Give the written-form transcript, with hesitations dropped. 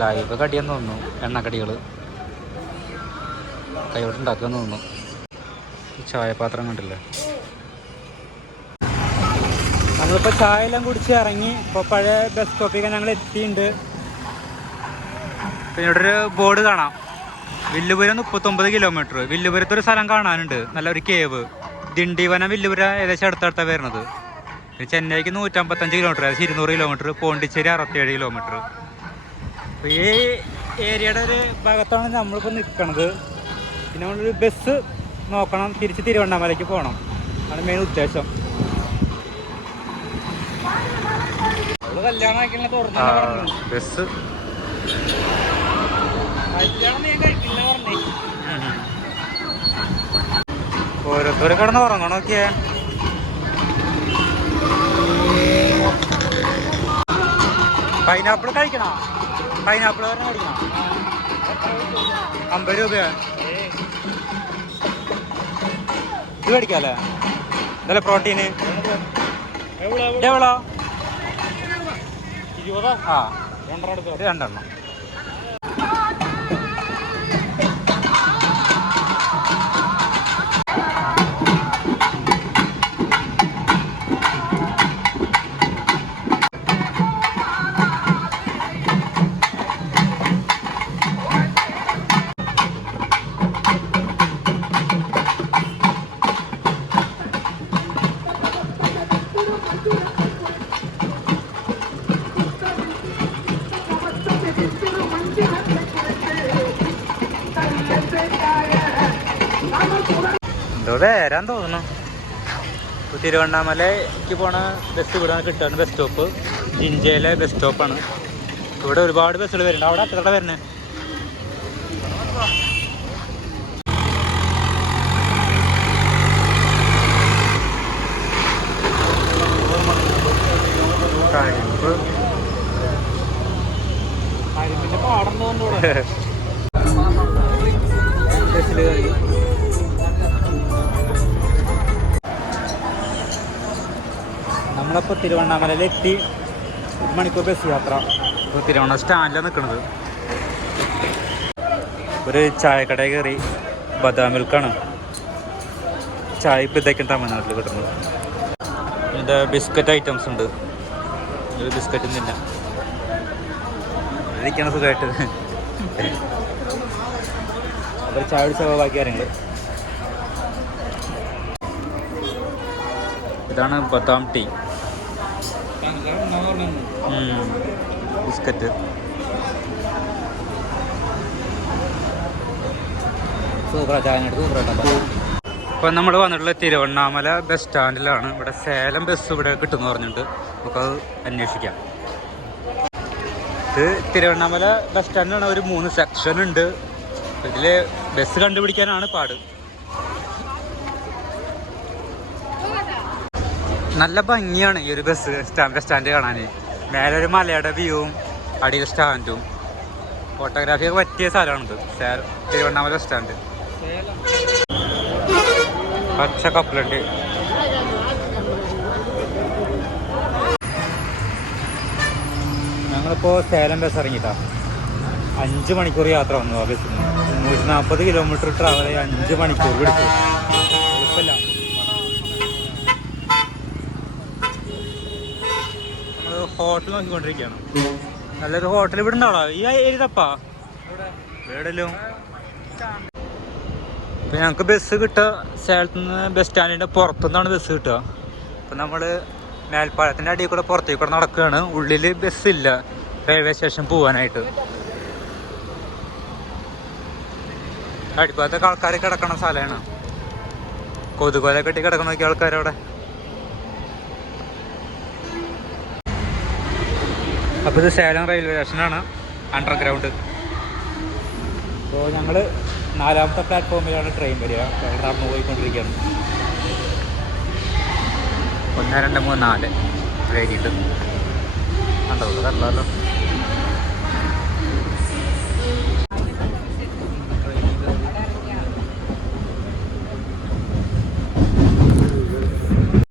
Live കടിയെന്ന് തോന്നുന്നു, എണ്ണക്കടികൾ കൈയോട്ട് ഉണ്ടാക്കുമെന്ന് തോന്നുന്നു. ചായപാത്രം കണ്ടില്ലേ. നമ്മളിപ്പോൾ ചായ എല്ലാം കുടിച്ച് ഇറങ്ങി. ഇപ്പോൾ പഴയ ബസ് സ്റ്റോപ്പിലേക്ക് ഞങ്ങൾ എത്തിയിട്ടുണ്ട്. പിന്നെ ഇവിടെ ഒരു ബോർഡ് കാണാം, വില്ലുപുരം 39 കിലോമീറ്റർ. വില്ലുപുരത്തൊരു സ്ഥലം കാണാനുണ്ട്, നല്ലൊരു കേവ്. ദിണ്ടിവനം വില്ലുപുരം ഏകദേശം അടുത്തടുത്താണ് വരുന്നത്. ചെന്നൈക്ക് 155 കിലോമീറ്റർ, ഏകദേശം 200 കിലോമീറ്റർ. പോണ്ടിച്ചേരി 67 കിലോമീറ്റർ. അപ്പോൾ ഈ ഏരിയയുടെ ഒരു ഭാഗത്താണ് നമ്മളിപ്പോൾ നിൽക്കുന്നത്. പിന്നെ നമ്മളൊരു ബസ് നോക്കണം, തിരിച്ച് തിരുവണ്ണാമലയ്ക്ക് പോകണം, ആണ് മെയിൻ ഉദ്ദേശം. ബസ് ഓരോരുത്തർ കിടന്ന് ഉറങ്ങണം. നോക്കിയേ, പൈനാപ്പിൾ കഴിക്കണോ? പൈനാപ്പിൾ പറഞ്ഞ കഴിക്കണം. 50 രൂപയാണ് ഇത് മേടിക്കാല്ലേ. ഇതല്ലേ പ്രോട്ടീന്. എവളോ? 20. ആ, 2 എന്തോ വരാൻ തോന്നുന്നു. തിരുവണ്ണാമലയ്ക്ക് പോണ ബസ് ഇവിടെ കിട്ടാണ്. ബസ് സ്റ്റോപ്പ് ജിഞ്ചയിലെ ബസ് സ്റ്റോപ്പാണ്. ഇവിടെ ഒരുപാട് ബസ്സുകൾ വരുന്നുണ്ട്. അവിടെ അത്ര വരുന്നത് ബസ്സിൽ കയറി. നമ്മളപ്പോൾ തിരുവണ്ണാമലയിലെത്തി. 1 മണിക്കൂർ ബസ് യാത്ര. ഇപ്പോൾ തിരുവണ്ണാമല സ്റ്റാൻഡിലാണ് നിൽക്കുന്നത്. ഒരു ചായക്കടയിൽ കയറി. ബദാം മിൽക്കാണ് ചായ. ഇപ്പോൾ ഇതൊക്കെ തമിഴ്നാട്ടിൽ കിട്ടുന്നത്. ഇതിൻ്റെ ബിസ്ക്കറ്റ് ഐറ്റംസ് ഉണ്ട്. ഒരു ബിസ്ക്കറ്റും തിന്ന ഇരിക്കണം സുഖമായിട്ട്. അവർ ചായ കുടിച്ച ബാക്കി കാര്യങ്ങൾ. ഇതാണ് ബദാം ടീ, ബിസ്ക്കറ്റ്. ഇപ്പം നമ്മൾ വന്നിട്ടുള്ള തിരുവണ്ണാമല ബസ് സ്റ്റാൻഡിലാണ്. ഇവിടെ സേലം ബസ് ഇവിടെ കിട്ടുമെന്ന് പറഞ്ഞിട്ട് നമുക്കത് അന്വേഷിക്കാം. ഇത് തിരുവണ്ണാമല ബസ് സ്റ്റാൻഡിലാണ്. ഒരു 3 സെക്ഷൻ ഉണ്ട്. ഇതിൽ ബസ് കണ്ടുപിടിക്കാനാണ് പാട്. നല്ല ഭംഗിയാണ് ഈ ഒരു ബസ് സ്റ്റാൻഡ് കാണാൻ. മേലെ ഒരു മലയുടെ വ്യൂവും അടിയിൽ സ്റ്റാൻഡും. ഫോട്ടോഗ്രാഫിയൊക്കെ പറ്റിയ സ്ഥലമാണിത്, തിരുവണ്ണാമല ബസ് സ്റ്റാൻഡ്. പച്ച കപ്പലുണ്ട്. ഞങ്ങളിപ്പോൾ സേലം ബസ് ഇറങ്ങിയിട്ടാണ്. 5 മണിക്കൂർ യാത്ര വന്നു ആ ബസ്സിൽ നിന്ന്. 140 കിലോമീറ്റർ ട്രാവൽ ചെയ്ത് 5 മണിക്കൂർ പിടിച്ചു. എളുപ്പമില്ല. നമ്മൾ ഹോട്ടൽ നോക്കിക്കൊണ്ടിരിക്കുകയാണ്. നല്ലൊരു ഹോട്ടൽ ഇവിടെ ഉണ്ടാവോ? ഈ ഏരിയപ്പാ എവിടെയല്ലോ. ഇപ്പം ഞങ്ങൾക്ക് ബസ് കിട്ടുക സേലത്തു നിന്ന് ബസ് സ്റ്റാൻഡിൻ്റെ പുറത്തുനിന്നാണ് ബസ് കിട്ടുക. അപ്പം നമ്മൾ മേൽപ്പാലത്തിൻ്റെ അടിയിൽ കൂടെ പുറത്തേക്ക് കൂടെ നടക്കുകയാണ്. ഉള്ളിൽ ബസ്സില്ല റെയിൽവേ സ്റ്റേഷൻ പോകാനായിട്ട്. അടിപ്പാലത്തൊക്കെ ആൾക്കാർ കിടക്കണ സ്ഥലമാണ്. കൊതുകോല കെട്ടി കിടക്കണ നോക്കിയ ആൾക്കാരവിടെ. അപ്പോൾ ഇത് സേലം റെയിൽവേ സ്റ്റേഷനാണ്, അണ്ടർഗ്രൗണ്ട്. അപ്പോൾ ഞങ്ങൾ 4ാമത്തെ പ്ലാറ്റ്ഫോമിലാണ് ട്രെയിൻ വരിക. നടന്നു പോയിക്കൊണ്ടിരിക്കുകയാണ്. 1 2 3 4 എഴുതിയിട്ട് കണ്ടോ? കണ്ടല്ലോ.